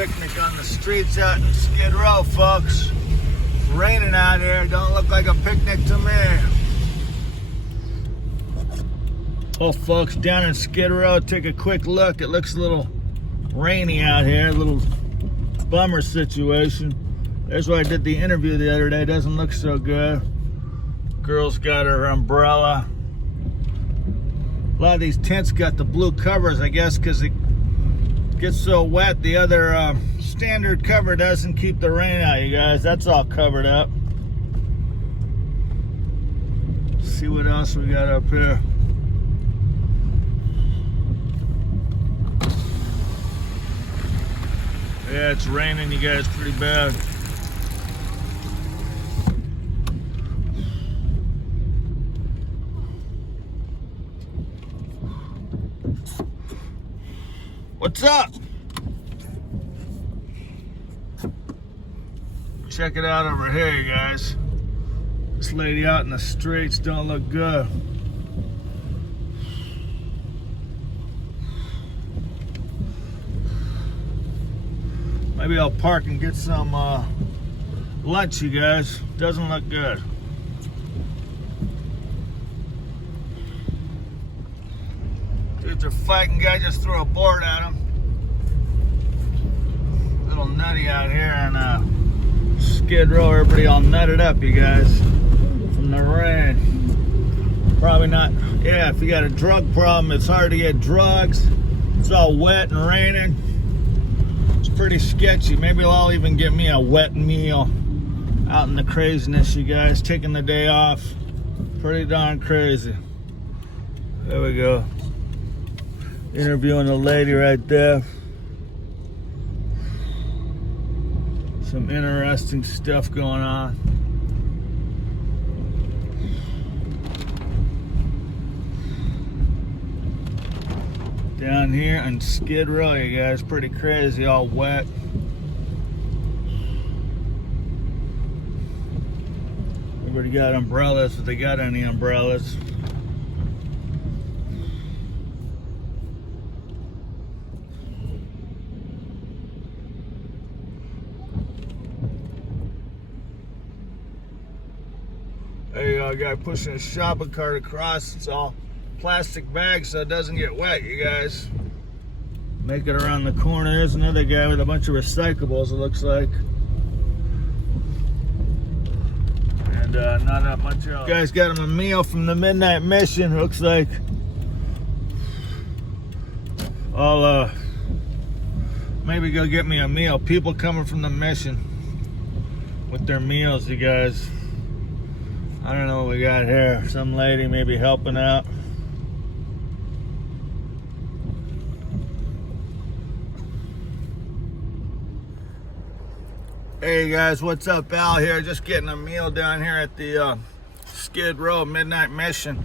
picnic on the streets out in Skid Row, folks. It's raining out here. Don't look like a picnic to me. Well, folks, down in Skid Row, take a quick look. It looks a little rainy out here, a little bummer situation. There's why I did the interview the other day. Doesn't look so good. Girl's got her umbrella. A lot of these tents got the blue covers, I guess, because it gets so wet. The other standard cover doesn't keep the rain out, you guys. That's all covered up. Let's see what else we got up here. Yeah, it's raining, you guys, pretty bad. What's up? Check it out over here, you guys. This lady out in the streets don't look good. Maybe I'll park and get some lunch, you guys. Doesn't look good. Dudes are fighting. Guy just threw a board at him. A little nutty out here on Skid Row. Everybody all nutted up, you guys, from the rain. Probably not. Yeah, if you got a drug problem, it's hard to get drugs. It's all wet and raining. It's pretty sketchy. Maybe I'll even get me a wet meal out in the craziness, you guys. Taking the day off. Pretty darn crazy. There we go. Interviewing a lady right there. Some interesting stuff going on. Down here on Skid Row, you guys, pretty crazy, all wet. Everybody got umbrellas, if they got any umbrellas. There you go, a guy pushing a shopping cart across. It's all plastic bags so it doesn't get wet, you guys. Make it around the corner. There's another guy with a bunch of recyclables, it looks like. And not that much else. Guys got him a meal from the Midnight Mission, looks like. I'll maybe go get me a meal. People coming from the mission with their meals, you guys. I don't know what we got here. Some lady maybe helping out. Hey guys, what's up? Al here, just getting a meal down here at the Skid Row Midnight Mission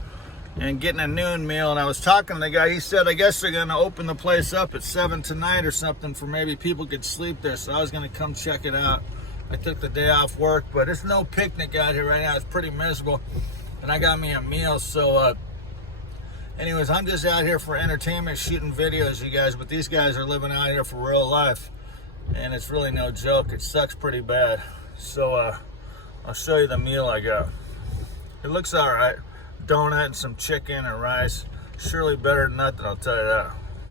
and getting a noon meal. And I was talking to the guy, he said I guess they're gonna open the place up at 7 tonight or something for maybe people could sleep there, so I was gonna come check it out. I took the day off work, but it's no picnic out here right now. It's pretty miserable, and I got me a meal. So anyways, I'm just out here for entertainment, shooting videos, you guys, but these guys are living out here for real life, and it's really no joke. It sucks pretty bad. So I'll show you the meal I got. It looks all right. Donut and some chicken and rice. Surely better than nothing, I'll tell you that.